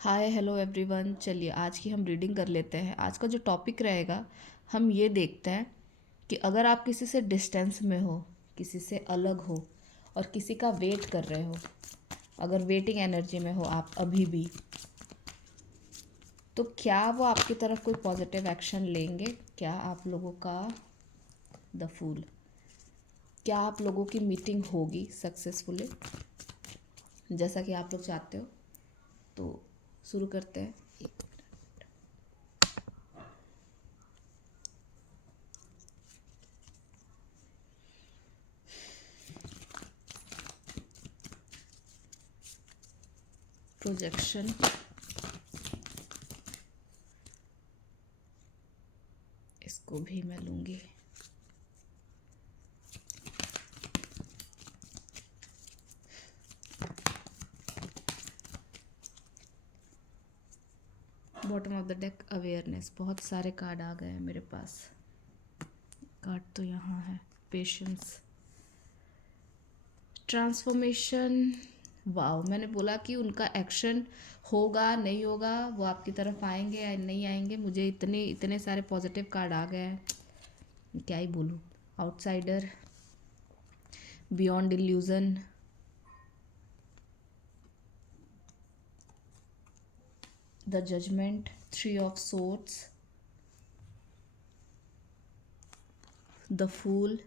Hi hello everyone. चलिए आज की हम रीडिंग कर लेते हैं। आज का जो टॉपिक रहेगा, हम ये देखते हैं कि अगर आप किसी से डिस्टेंस में हो, किसी से अलग हो और किसी का वेट कर रहे हो, अगर वेटिंग एनर्जी में हो आप अभी भी, तो क्या वो आपकी तरफ कोई पॉजिटिव एक्शन लेंगे? क्या आप लोगों का द फूल, क्या आप लोगों की मीटिंग होगी सक्सेसफुली जैसा कि आप लोग चाहते हो? तो शुरू करते हैं। प्रोजेक्शन, इसको भी मैं लूँगी। Bottom of the deck awareness. बहुत सारे कार्ड आ गए हैं मेरे पास। कार्ड तो यहाँ है। Patience, transformation. वाओ, मैंने बोला कि उनका एक्शन होगा नहीं होगा, वो आपकी तरफ आएंगे या नहीं आएंगे। मुझे इतने इतने सारे पॉजिटिव कार्ड आ गए हैं, क्या ही बोलूँ। Outsider, beyond illusion, the judgement, three of swords, the fool,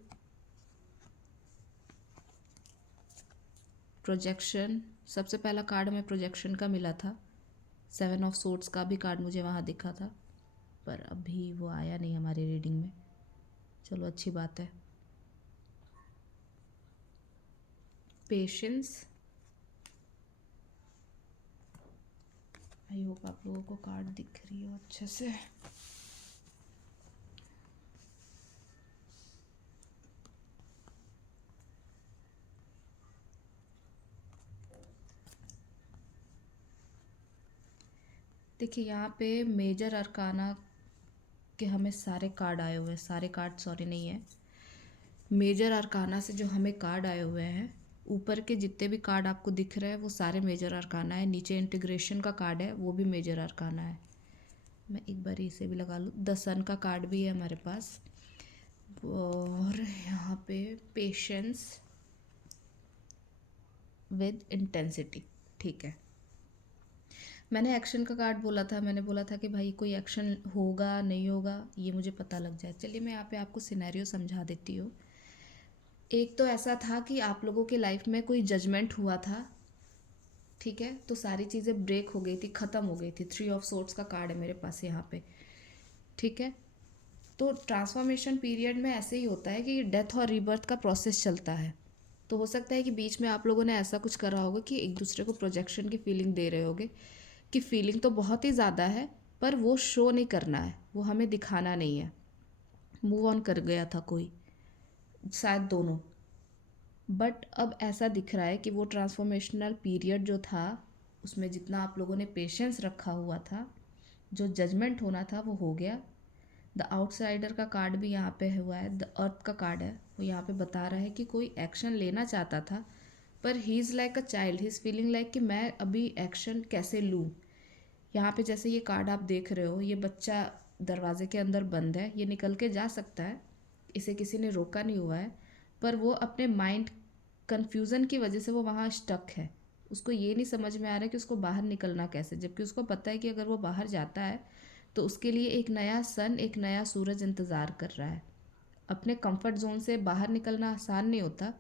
projection. सबसे पहला कार्ड हमें प्रोजेक्शन का मिला था। सेवन ऑफ सोर्ड्स का भी कार्ड मुझे वहाँ दिखा था, पर अभी वो आया नहीं हमारी रीडिंग में। चलो अच्छी बात है। पेशेंस। आई होप आप लोगों को कार्ड दिख रही हो अच्छे से। देखिए यहाँ पे मेजर अरकाना के हमें सारे कार्ड आए हुए हैं। सारे कार्ड सॉरी नहीं है, मेजर अरकाना से जो हमें कार्ड आए हुए हैं, ऊपर के जितने भी कार्ड आपको दिख रहे हैं वो सारे मेजर अरकाना है। नीचे इंटीग्रेशन का कार्ड है, वो भी मेजर अरकाना है। मैं एक बार इसे भी लगा लूँ। द सन का कार्ड भी है हमारे पास। और यहाँ पे पेशेंस विद इंटेंसिटी। ठीक है, मैंने एक्शन का कार्ड बोला था। मैंने बोला था कि भाई कोई एक्शन होगा नहीं होगा ये मुझे पता लग जाए। चलिए मैं यहाँ पे आपको सिनेरियो समझा देती हूँ। एक तो ऐसा था कि आप लोगों के लाइफ में कोई जजमेंट हुआ था, ठीक है, तो सारी चीज़ें ब्रेक हो गई थी, ख़त्म हो गई थी। थ्री ऑफ सोर्ड्स का कार्ड है मेरे पास यहाँ पे, ठीक है। तो ट्रांसफॉर्मेशन पीरियड में ऐसे ही होता है कि डेथ और रीबर्थ का प्रोसेस चलता है। तो हो सकता है कि बीच में आप लोगों ने ऐसा कुछ करा होगा कि एक दूसरे को प्रोजेक्शन की फीलिंग दे रहे होगे कि फीलिंग तो बहुत ही ज़्यादा है, पर वो शो नहीं करना है, वो हमें दिखाना नहीं है। मूव ऑन कर गया था कोई, शायद दोनों। बट अब ऐसा दिख रहा है कि वो ट्रांसफॉर्मेशनल पीरियड जो था, उसमें जितना आप लोगों ने पेशेंस रखा हुआ था, जो जजमेंट होना था वो हो गया। द आउटसाइडर का कार्ड भी यहाँ पे हुआ है। द अर्थ का कार्ड है, वो यहाँ पे बता रहा है कि कोई एक्शन लेना चाहता था, पर he is like a child. He is feeling like कि मैं अभी एक्शन कैसे लूँ। यहाँ पे जैसे ये कार्ड आप देख रहे हो, ये बच्चा दरवाजे के अंदर बंद है, ये निकल के जा सकता है, इसे किसी ने रोका नहीं हुआ है, पर वो अपने माइंड कन्फ्यूज़न की वजह से वो वहाँ स्टक है। उसको ये नहीं समझ में आ रहा है कि उसको बाहर निकलना कैसे, जबकि उसको पता है कि अगर वो बाहर जाता है तो उसके लिए एक नया सन, एक नया सूरज इंतज़ार कर रहा है। अपने कंफर्ट जोन से बाहर निकलना आसान नहीं होता,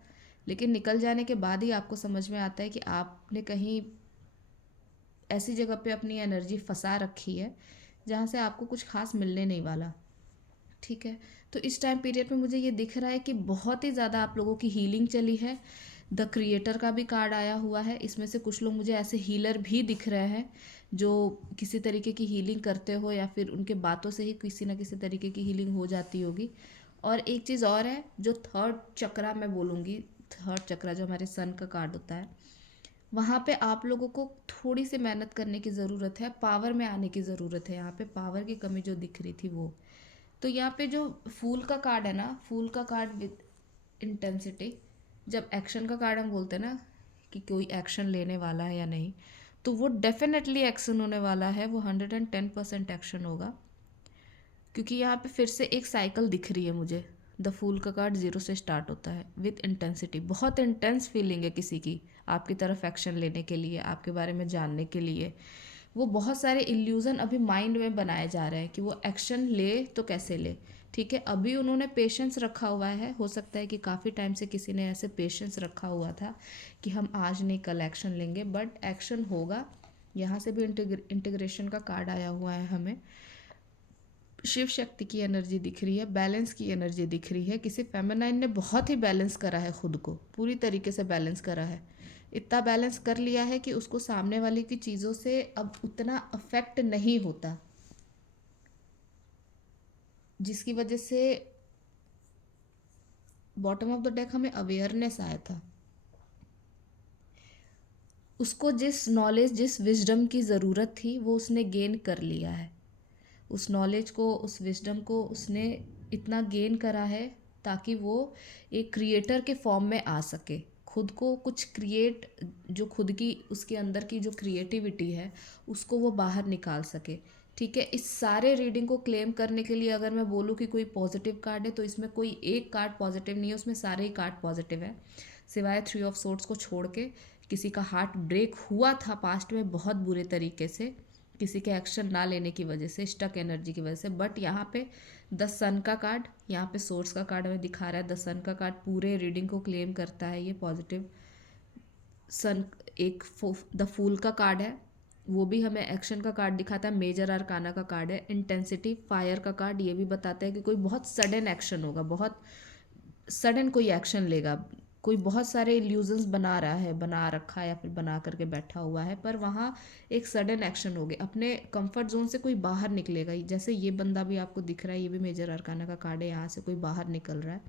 लेकिन निकल जाने के बाद ही आपको समझ में आता है कि आपने कहीं ऐसी जगह पे अपनी एनर्जी फंसा रखी है जहाँ से आपको कुछ खास मिलने नहीं वाला, ठीक है। तो इस टाइम पीरियड में मुझे ये दिख रहा है कि बहुत ही ज़्यादा आप लोगों की हीलिंग चली है। द क्रिएटर का भी कार्ड आया हुआ है। इसमें से कुछ लोग मुझे ऐसे हीलर भी दिख रहे हैं जो किसी तरीके की हीलिंग करते हो, या फिर उनके बातों से ही किसी ना किसी तरीके की हीलिंग हो जाती होगी। और एक चीज़ और है, जो थर्ड चक्रा मैं बोलूँगी, थर्ड चक्रा जो हमारे सन का कार्ड होता है, वहाँ पे आप लोगों को थोड़ी सी मेहनत करने की ज़रूरत है, पावर में आने की ज़रूरत है। यहाँ पे पावर की कमी जो दिख रही थी वो। तो यहाँ पे जो फूल का कार्ड है ना, फूल का कार्ड विद इंटेंसिटी, जब एक्शन का कार्ड हम बोलते हैं ना कि कोई एक्शन लेने वाला है या नहीं, तो वो डेफिनेटली एक्शन होने वाला है, वो 110% एक्शन होगा, क्योंकि यहाँ पे फिर से एक साइकिल दिख रही है मुझे। द फूल का कार्ड 0 से स्टार्ट होता है विथ इंटेंसिटी, बहुत इंटेंस फीलिंग है किसी की आपकी तरफ एक्शन लेने के लिए, आपके बारे में जानने के लिए। वो बहुत सारे इल्यूज़न अभी माइंड में बनाए जा रहे हैं कि वो एक्शन ले तो कैसे ले। ठीक है, अभी उन्होंने पेशेंस रखा हुआ है, हो सकता है कि काफ़ी टाइम से किसी ने ऐसे पेशेंस रखा हुआ था कि हम आज नहीं कल एक्शन लेंगे, बट एक्शन होगा। यहाँ से भी इंटीग्रेशन का कार्ड आया हुआ है हमें। शिव शक्ति की एनर्जी दिख रही है, बैलेंस की एनर्जी दिख रही है। किसी फेमिनाइन ने बहुत ही बैलेंस करा है खुद को, पूरी तरीके से बैलेंस करा है। इतना बैलेंस कर लिया है कि उसको सामने वाले की चीज़ों से अब उतना अफेक्ट नहीं होता, जिसकी वजह से बॉटम ऑफ द डेक हमें अवेयरनेस आया था। उसको जिस नॉलेज, जिस विजडम की ज़रूरत थी वो उसने गेन कर लिया है। उस नॉलेज को, उस विजडम को उसने इतना गेन करा है ताकि वो एक क्रिएटर के फॉर्म में आ सके, खुद को कुछ क्रिएट, जो खुद की उसके अंदर की जो क्रिएटिविटी है उसको वो बाहर निकाल सके। ठीक है, इस सारे रीडिंग को क्लेम करने के लिए अगर मैं बोलूँ कि कोई पॉजिटिव कार्ड है तो इसमें कोई एक कार्ड पॉजिटिव नहीं है, उसमें सारे ही कार्ड पॉजिटिव है, सिवाय 3 ऑफ सोर्ड्स को छोड़ के। किसी का हार्ट ब्रेक हुआ था पास्ट में बहुत बुरे तरीके से, किसी के एक्शन ना लेने की वजह से, स्टक एनर्जी की वजह से। बट यहाँ पे द सन का कार्ड, यहाँ पे सोर्स का कार्ड हमें दिखा रहा है। द सन का कार्ड पूरे रीडिंग को क्लेम करता है, ये पॉजिटिव। सन एक द फूल का कार्ड है, वो भी हमें एक्शन का कार्ड दिखाता है। मेजर आर्काना का कार्ड है। इंटेंसिटी फायर का कार्ड ये भी बताता है कि कोई बहुत सडन एक्शन होगा, बहुत सडन कोई एक्शन लेगा। कोई बहुत सारे इल्यूजन्स बना रहा है, बना रखा है या फिर बना करके बैठा हुआ है, पर वहाँ एक सडन एक्शन हो गया, अपने कंफर्ट जोन से कोई बाहर निकलेगा। जैसे ये बंदा भी आपको दिख रहा है, ये भी मेजर अरकाना का कार्ड है, यहाँ से कोई बाहर निकल रहा है।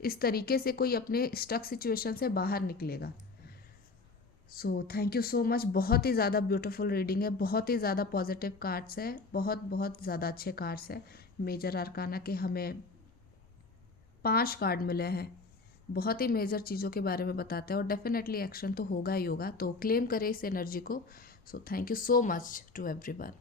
इस तरीके से कोई अपने स्टक सिचुएशन से बाहर निकलेगा। सो थैंक यू सो मच। बहुत ही ज़्यादा ब्यूटीफुल रीडिंग है, बहुत ही ज़्यादा पॉजिटिव कार्ड्स है, बहुत बहुत ज़्यादा अच्छे कार्ड्स है। मेजर अरकाना के हमें 5 कार्ड मिले हैं, बहुत ही मेजर चीज़ों के बारे में बताते हैं, और डेफिनेटली एक्शन तो होगा ही होगा। तो क्लेम करें इस एनर्जी को। So thank you so much to everyone.